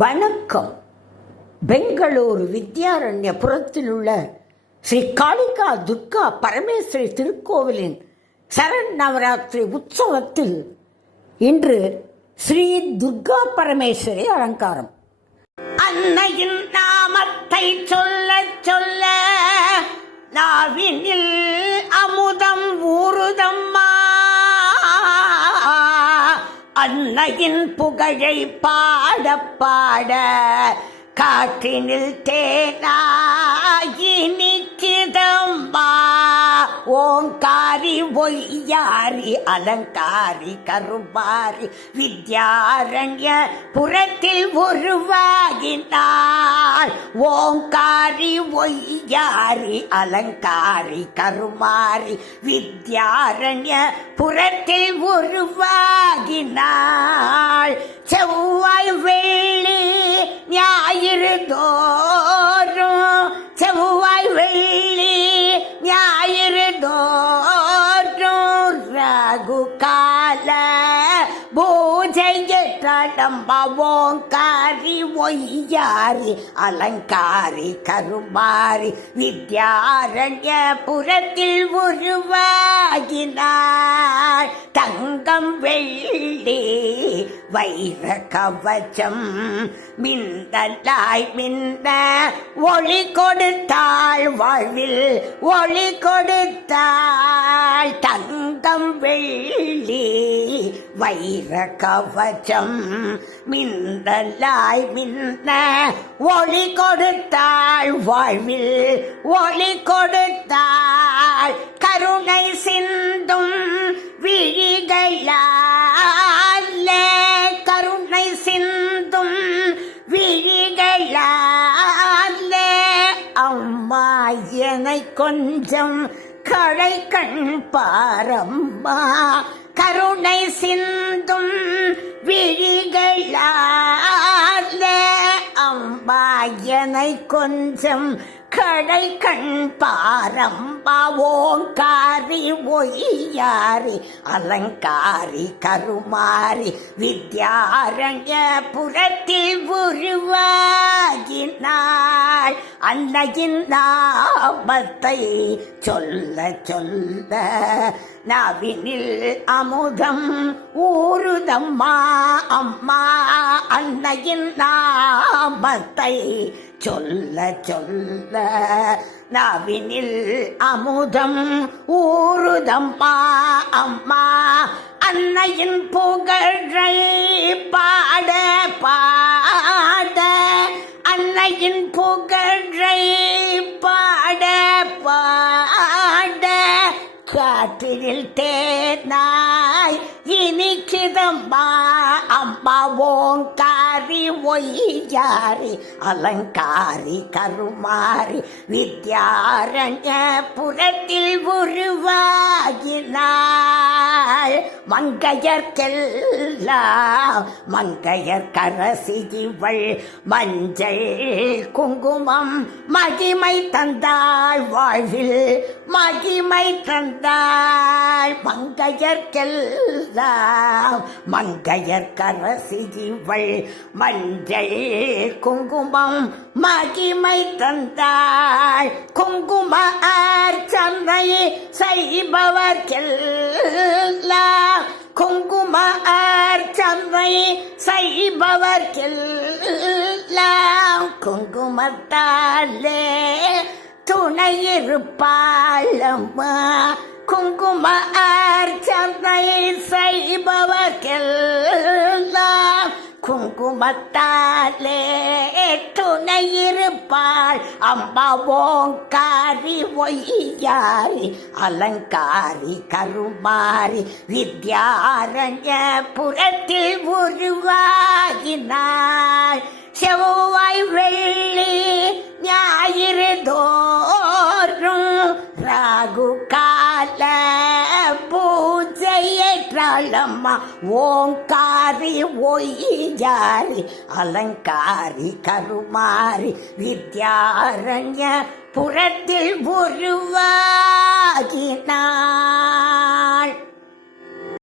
வணக்கம். பெங்களூரு வித்யாரண்யபுரத்தில் உள்ள ஸ்ரீ காளிகா துர்கா பரமேஸ்வரி திருக்கோவிலின் சரண் நவராத்திரி உற்சவத்தில் இன்று ஸ்ரீ துர்கா பரமேஸ்வரி அலங்காரம். அன்னையின் நாமத்தை சொல்ல சொல்ல நாவினில் அமுதம் ஊறுதம்மா. அன்னையின் புகழை பாட பாட காற்றினில் தேனாயி நிற்கிதம்மா. ஓங்காரி ஒய்யாரி அலங்காரி கருமாரி வித்யாரண்ய புரத்தில் உருவாகினாள். ஓங்காரி ஒய்யாரி அலங்காரி கருமாரி வித்யாரண்ய புரத்தில் உருவாகினாள். செவ்வாய் வெள்ளி ஞாயிறு தோறும், செவ்வாய் வெள்ளி ஞாயிறு தோறும் ராகு கால பூஜையற்றடம்பா. ஓங்காரி ஒய்யாரி அலங்காரி கருமாரி வித்யாரண்ய புரத்தில் உருவாகினாள். தங்கம் வெள்ளி வைர கவச்சம் மின்னலாய் மின்ன ஒளி கொடுத்தாள். வாழ்வில் ஒளி கொடுத்தாள். தங்கம் வெள்ளி வைர கவச்சம் மின்னலாய் மின்ன ஒளி கொடுத்தாள். வாழ்வில் ஒளி கொடுத்தாள். கருணை சிந்தும் விழிகளாலே, கருணை சிந்தும் விழிகளாலே அம்மா என்னை கொஞ்சம் கடை கண் பாரம்மா. கருணை சிந்தும் விழிகளாலே அம்மா என்னை கொஞ்சம் கடை கண் பாரம்பா. ஓங்காரி ஒய்யாரி அலங்காரி கருமாரி வித்யாரண்ய புரத்தில் உருவாகினாள். அன்னையின் நாமத்தை சொல்ல சொல்ல நாவினில் அமுதம் ஊறுதம்மா. அம்மா அன்னையின் நாமத்தை சொல்ல சொல்ல நாவினில் அமுதம் ஊறுதம்மா. அம்மா அன்னையின் புகழை பாட பாட, அன்னையின் புகழை பாட பாட காற்றில் தேனாய் இனிக்கிதம்மா. அம்மா ஓங்காரி ஒய்யாரி அலங்காரி கருமாரி வித்யாரண்ய புரத்தில் உருவாகினாள். மங்கையர்க்கெல்லாம் மங்கையர் கரசி இவள். மஞ்சள் குங்குமம் மகிமை தந்தாள். வாழ்வில் மகிமை தந்தாள். மங்கையர்க்கெல்லாம் மங்கையர் கரசி இவள். மஞ்சள் குங்குமம் மகிமை தந்தாள். குங்கும அர்ச்சனை செய்பவர்க்கெல்லாம், குங்கும அர்ச்சனை செய்பவர்க்கெல்லாம் குங்குமத்தாலே துணை இருப்பாளம்மா. குங்கும அர்ச்சனை செய்பவர்க்கெல்லாம் குங்குமத்தாலே துணை இருப்பாள். அம்மா ஓங்காரி ஒய்யாரி அலங்காரி கருமாரி வித்யாரண்ய புரத்தில் உருவாகினாள். செவ்வாய் வெள்ளி ஞாயிறு தோறும் ராகு கால பூஜையற்றளம்மா. ஓங்காரி ஒய்யாரி அலங்காரி கருமாரி வித்யாரண்ய புரத்தில் உருவாகினாள்.